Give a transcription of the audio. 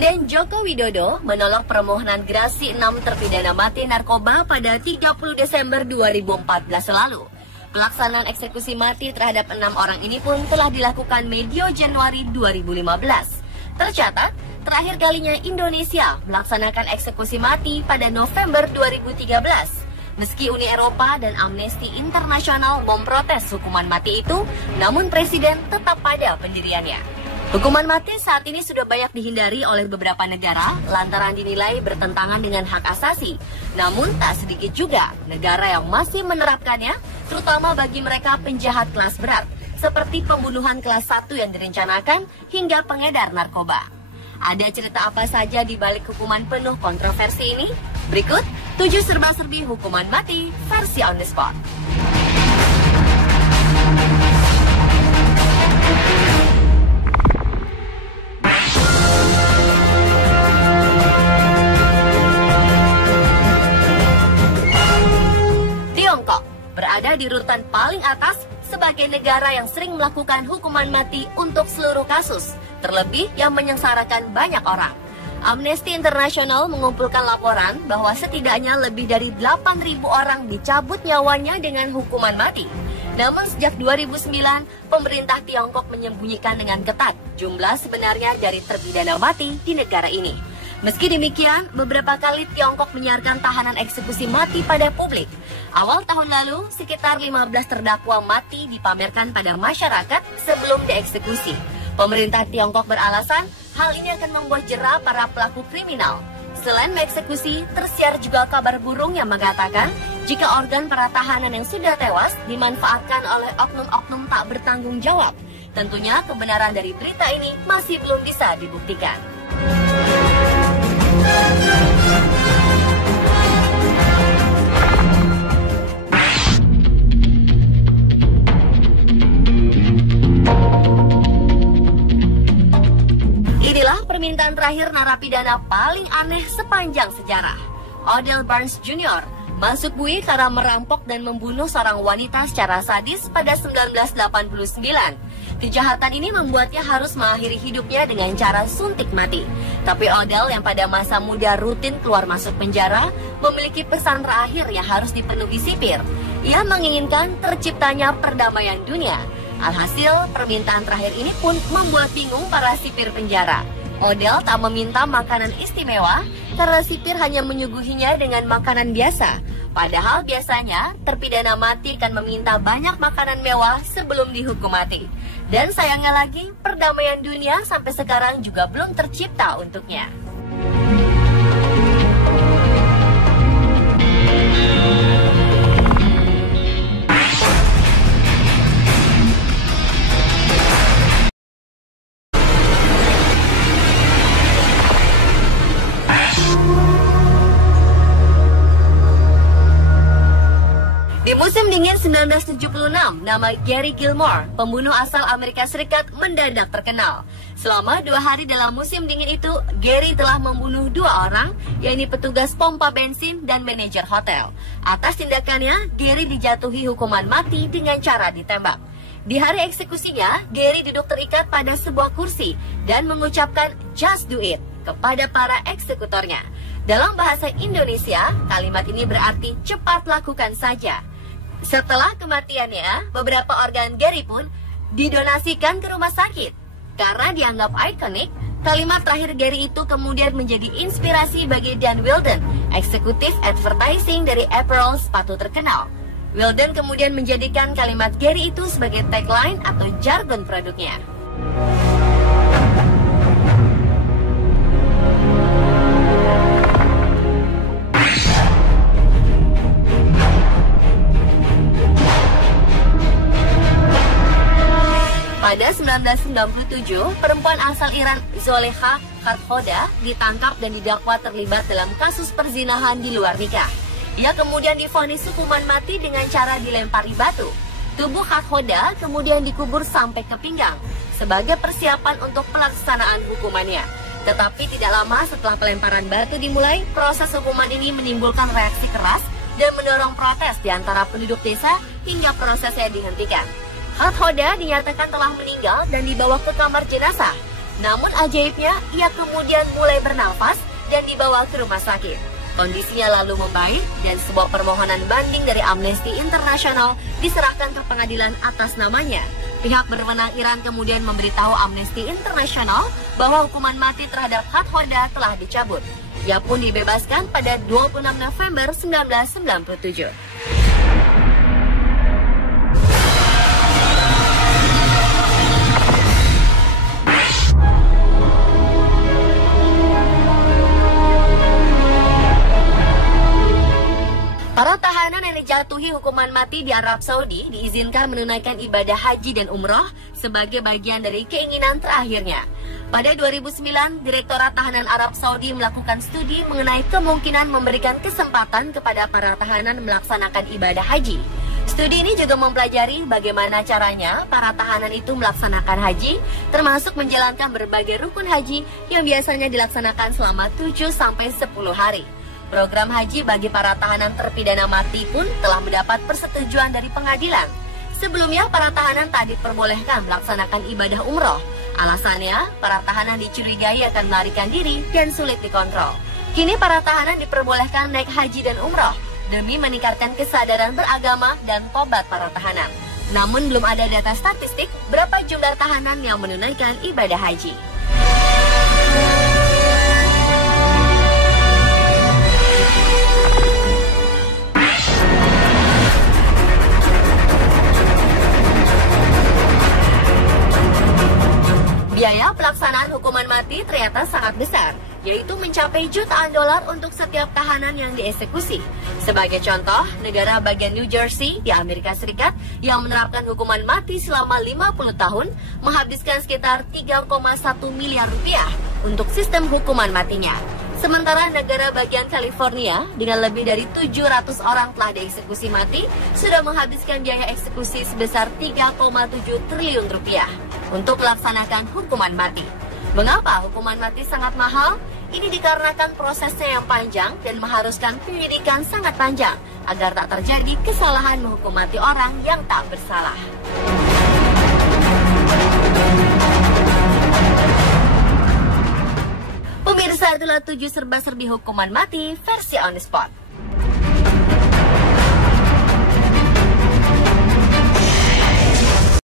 Presiden Joko Widodo menolak permohonan gerasi 6 terpidana mati narkoba pada 30 Desember 2014 lalu. Pelaksanaan eksekusi mati terhadap 6 orang ini pun telah dilakukan medio Januari 2015. Tercatat, terakhir kalinya Indonesia melaksanakan eksekusi mati pada November 2013. Meski Uni Eropa dan Amnesty International memprotes hukuman mati itu, namun Presiden tetap pada pendiriannya. Hukuman mati saat ini sudah banyak dihindari oleh beberapa negara lantaran dinilai bertentangan dengan hak asasi. Namun tak sedikit juga negara yang masih menerapkannya, terutama bagi mereka penjahat kelas berat, seperti pembunuhan kelas 1 yang direncanakan hingga pengedar narkoba. Ada cerita apa saja di balik hukuman penuh kontroversi ini? Berikut 7 serba-serbi hukuman mati versi on the spot. Tiongkok berada di urutan paling atas sebagai negara yang sering melakukan hukuman mati untuk seluruh kasus, terlebih yang menyengsarakan banyak orang. Amnesty International mengumpulkan laporan bahwa setidaknya lebih dari 8.000 orang dicabut nyawanya dengan hukuman mati. Namun sejak 2009, pemerintah Tiongkok menyembunyikan dengan ketat jumlah sebenarnya dari terpidana mati di negara ini. Meski demikian, beberapa kali Tiongkok menyiarkan tahanan eksekusi mati pada publik. Awal tahun lalu, sekitar 15 terdakwa mati dipamerkan pada masyarakat sebelum dieksekusi. Pemerintah Tiongkok beralasan hal ini akan membuat jera para pelaku kriminal. Selain mengeksekusi, tersiar juga kabar burung yang mengatakan jika organ para tahanan yang sudah tewas dimanfaatkan oleh oknum-oknum tak bertanggung jawab. Tentunya kebenaran dari berita ini masih belum bisa dibuktikan. Inilah permintaan terakhir narapidana paling aneh sepanjang sejarah. Odell Barnes Jr. masuk bui karena merampok dan membunuh seorang wanita secara sadis pada 1989. Kejahatan ini membuatnya harus mengakhiri hidupnya dengan cara suntik mati. Tapi Odell yang pada masa muda rutin keluar masuk penjara memiliki pesan terakhir yang harus dipenuhi sipir. Ia menginginkan terciptanya perdamaian dunia. Alhasil, permintaan terakhir ini pun membuat bingung para sipir penjara. Odell tak meminta makanan istimewa karena sipir hanya menyuguhinya dengan makanan biasa. Padahal biasanya terpidana mati akan meminta banyak makanan mewah sebelum dihukum mati. Dan sayangnya lagi, perdamaian dunia sampai sekarang juga belum tercipta untuknya. Di musim dingin 1976, nama Gary Gilmore, pembunuh asal Amerika Serikat, mendadak terkenal. Selama 2 hari dalam musim dingin itu, Gary telah membunuh 2 orang, yaitu petugas pompa bensin dan manajer hotel. Atas tindakannya, Gary dijatuhi hukuman mati dengan cara ditembak. Di hari eksekusinya, Gary duduk terikat pada sebuah kursi dan mengucapkan "Just do it" kepada para eksekutornya. Dalam bahasa Indonesia, kalimat ini berarti cepat lakukan saja. Setelah kematiannya, beberapa organ Gary pun didonasikan ke rumah sakit. Karena dianggap ikonik, kalimat terakhir Gary itu kemudian menjadi inspirasi bagi Dan Wilden, eksekutif advertising dari apparel sepatu terkenal. Wilden kemudian menjadikan kalimat Gary itu sebagai tagline atau jargon produknya. Pada 1997, perempuan asal Iran Zolekha Khathoda ditangkap dan didakwa terlibat dalam kasus perzinahan di luar nikah. Ia kemudian divonis hukuman mati dengan cara dilempari batu. Tubuh Khathoda kemudian dikubur sampai ke pinggang sebagai persiapan untuk pelaksanaan hukumannya. Tetapi tidak lama setelah pelemparan batu dimulai, proses hukuman ini menimbulkan reaksi keras dan mendorong protes di antara penduduk desa hingga prosesnya dihentikan. Khathoda dinyatakan telah meninggal dan dibawa ke kamar jenazah. Namun ajaibnya, ia kemudian mulai bernafas dan dibawa ke rumah sakit. Kondisinya lalu membaik dan sebuah permohonan banding dari Amnesty International diserahkan ke pengadilan atas namanya. Pihak berwenang Iran kemudian memberitahu Amnesty International bahwa hukuman mati terhadap Khathoda telah dicabut. Ia pun dibebaskan pada 26 November 1997. Para tahanan yang dijatuhi hukuman mati di Arab Saudi diizinkan menunaikan ibadah haji dan umroh sebagai bagian dari keinginan terakhirnya. Pada 2009, Direktorat Tahanan Arab Saudi melakukan studi mengenai kemungkinan memberikan kesempatan kepada para tahanan melaksanakan ibadah haji. Studi ini juga mempelajari bagaimana caranya para tahanan itu melaksanakan haji, termasuk menjalankan berbagai rukun haji yang biasanya dilaksanakan selama 7-10 hari. Program haji bagi para tahanan terpidana mati pun telah mendapat persetujuan dari pengadilan. Sebelumnya, para tahanan tak diperbolehkan melaksanakan ibadah umroh. Alasannya, para tahanan dicurigai akan melarikan diri dan sulit dikontrol. Kini para tahanan diperbolehkan naik haji dan umroh demi meningkatkan kesadaran beragama dan tobat para tahanan. Namun belum ada data statistik berapa jumlah tahanan yang menunaikan ibadah haji. Biaya pelaksanaan hukuman mati ternyata sangat besar, yaitu mencapai jutaan dolar untuk setiap tahanan yang dieksekusi. Sebagai contoh, negara bagian New Jersey di Amerika Serikat yang menerapkan hukuman mati selama 50 tahun menghabiskan sekitar 3,1 miliar rupiah untuk sistem hukuman matinya. Sementara negara bagian California dengan lebih dari 700 orang telah dieksekusi mati sudah menghabiskan biaya eksekusi sebesar 3,7 triliun rupiah untuk melaksanakan hukuman mati. Mengapa hukuman mati sangat mahal? Ini dikarenakan prosesnya yang panjang dan mengharuskan penyidikan sangat panjang agar tak terjadi kesalahan menghukum mati orang yang tak bersalah. Pemirsa, itulah 7 serba-serbi hukuman mati versi on the spot.